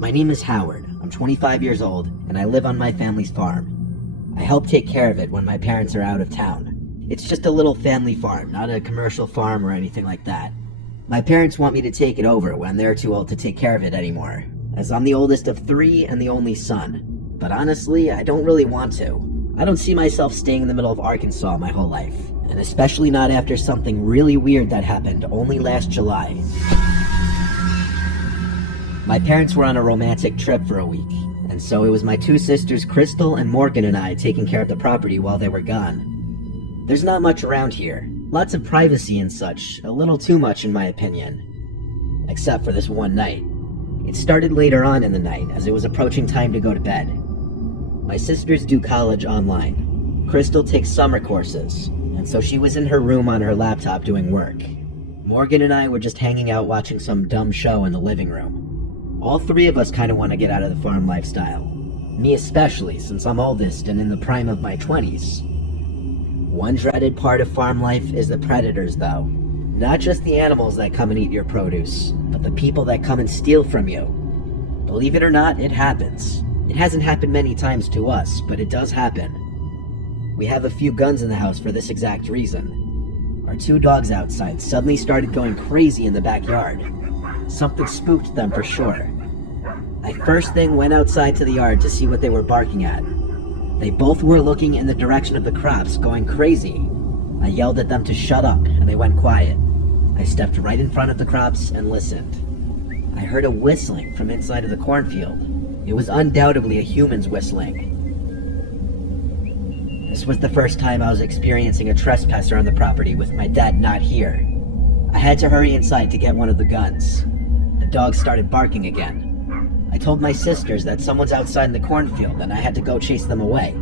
My name is Howard. I'm 25 years old, and I live on my family's farm. I help take care of it when my parents are out of town. It's just a little family farm, not a commercial farm or anything like that. My parents want me to take it over when they're too old to take care of it anymore, as I'm the oldest of 3 and the only son. But honestly, I don't really want to. I don't see myself staying in the middle of Arkansas my whole life, and especially not after something really weird that happened only last July. My parents were on a romantic trip for a week, and so it was my 2 sisters, Crystal and Morgan, and I taking care of the property while they were gone. There's not much around here. Lots of privacy and such, a little too much in my opinion. Except for this one night. It started later on in the night, as it was approaching time to go to bed. My sisters do college online. Crystal takes summer courses, and so she was in her room on her laptop doing work. Morgan and I were just hanging out watching some dumb show in the living room. All 3 of us kind of want to get out of the farm lifestyle. Me especially, since I'm oldest and in the prime of my 20s. One dreaded part of farm life is the predators, though. Not just the animals that come and eat your produce, but the people that come and steal from you. Believe it or not, it happens. It hasn't happened many times to us, but it does happen. We have a few guns in the house for this exact reason. Our 2 dogs outside suddenly started going crazy in the backyard. Something spooked them for sure. I first thing went outside to the yard to see what they were barking at. They both were looking in the direction of the crops, going crazy. I yelled at them to shut up, and they went quiet. I stepped right in front of the crops and listened. I heard a whistling from inside of the cornfield. It was undoubtedly a human's whistling. This was the first time I was experiencing a trespasser on the property with my dad not here. I had to hurry inside to get one of the guns. The dogs started barking again. I told my sisters that someone's outside in the cornfield and I had to go chase them away.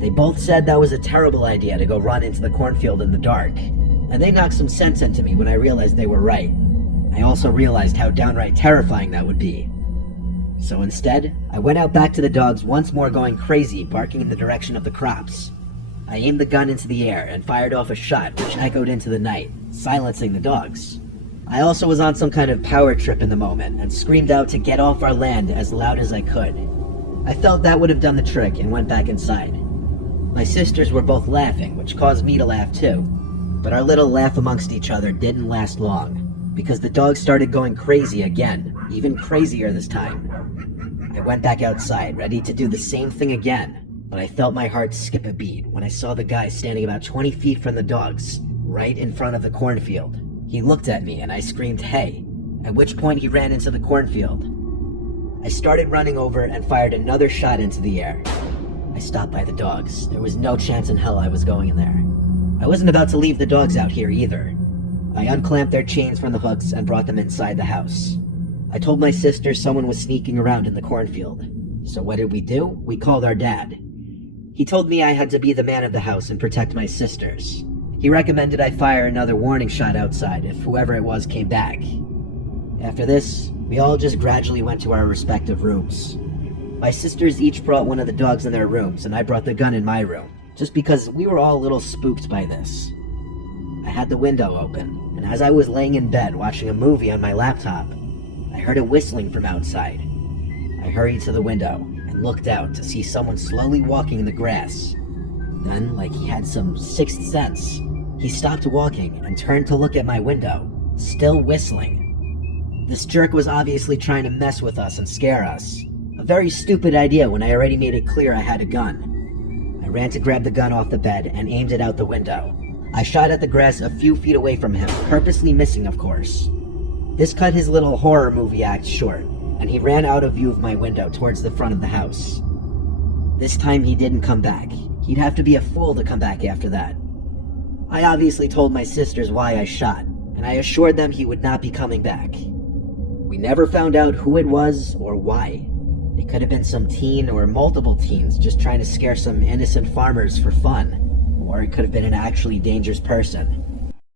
They both said that was a terrible idea to go run into the cornfield in the dark, and they knocked some sense into me when I realized they were right. I also realized how downright terrifying that would be. So instead, I went out back to the dogs once more going crazy, barking in the direction of the crops. I aimed the gun into the air and fired off a shot which echoed into the night, silencing the dogs. I also was on some kind of power trip in the moment and screamed out to get off our land as loud as I could. I felt that would have done the trick and went back inside. My sisters were both laughing, which caused me to laugh too. But our little laugh amongst each other didn't last long, because the dogs started going crazy again, even crazier this time. I went back outside, ready to do the same thing again, but I felt my heart skip a beat when I saw the guy standing about 20 feet from the dogs, right in front of the cornfield. He looked at me and I screamed, "Hey," at which point he ran into the cornfield. I started running over and fired another shot into the air. I stopped by the dogs. There was no chance in hell I was going in there. I wasn't about to leave the dogs out here either. I unclamped their chains from the hooks and brought them inside the house. I told my sister someone was sneaking around in the cornfield. So what did we do? We called our dad. He told me I had to be the man of the house and protect my sisters. He recommended I fire another warning shot outside if whoever it was came back. After this, we all just gradually went to our respective rooms. My sisters each brought one of the dogs in their rooms, and I brought the gun in my room, just because we were all a little spooked by this. I had the window open, and as I was laying in bed watching a movie on my laptop, I heard a whistling from outside. I hurried to the window and looked out to see someone slowly walking in the grass. Then, like he had some sixth sense, he stopped walking and turned to look at my window, still whistling. This jerk was obviously trying to mess with us and scare us. A very stupid idea when I already made it clear I had a gun. I ran to grab the gun off the bed and aimed it out the window. I shot at the grass a few feet away from him, purposely missing, of course. This cut his little horror movie act short, and he ran out of view of my window towards the front of the house. This time he didn't come back. He'd have to be a fool to come back after that. I obviously told my sisters why I shot, and I assured them he would not be coming back. We never found out who it was or why. It could have been some teen or multiple teens just trying to scare some innocent farmers for fun, or it could have been an actually dangerous person.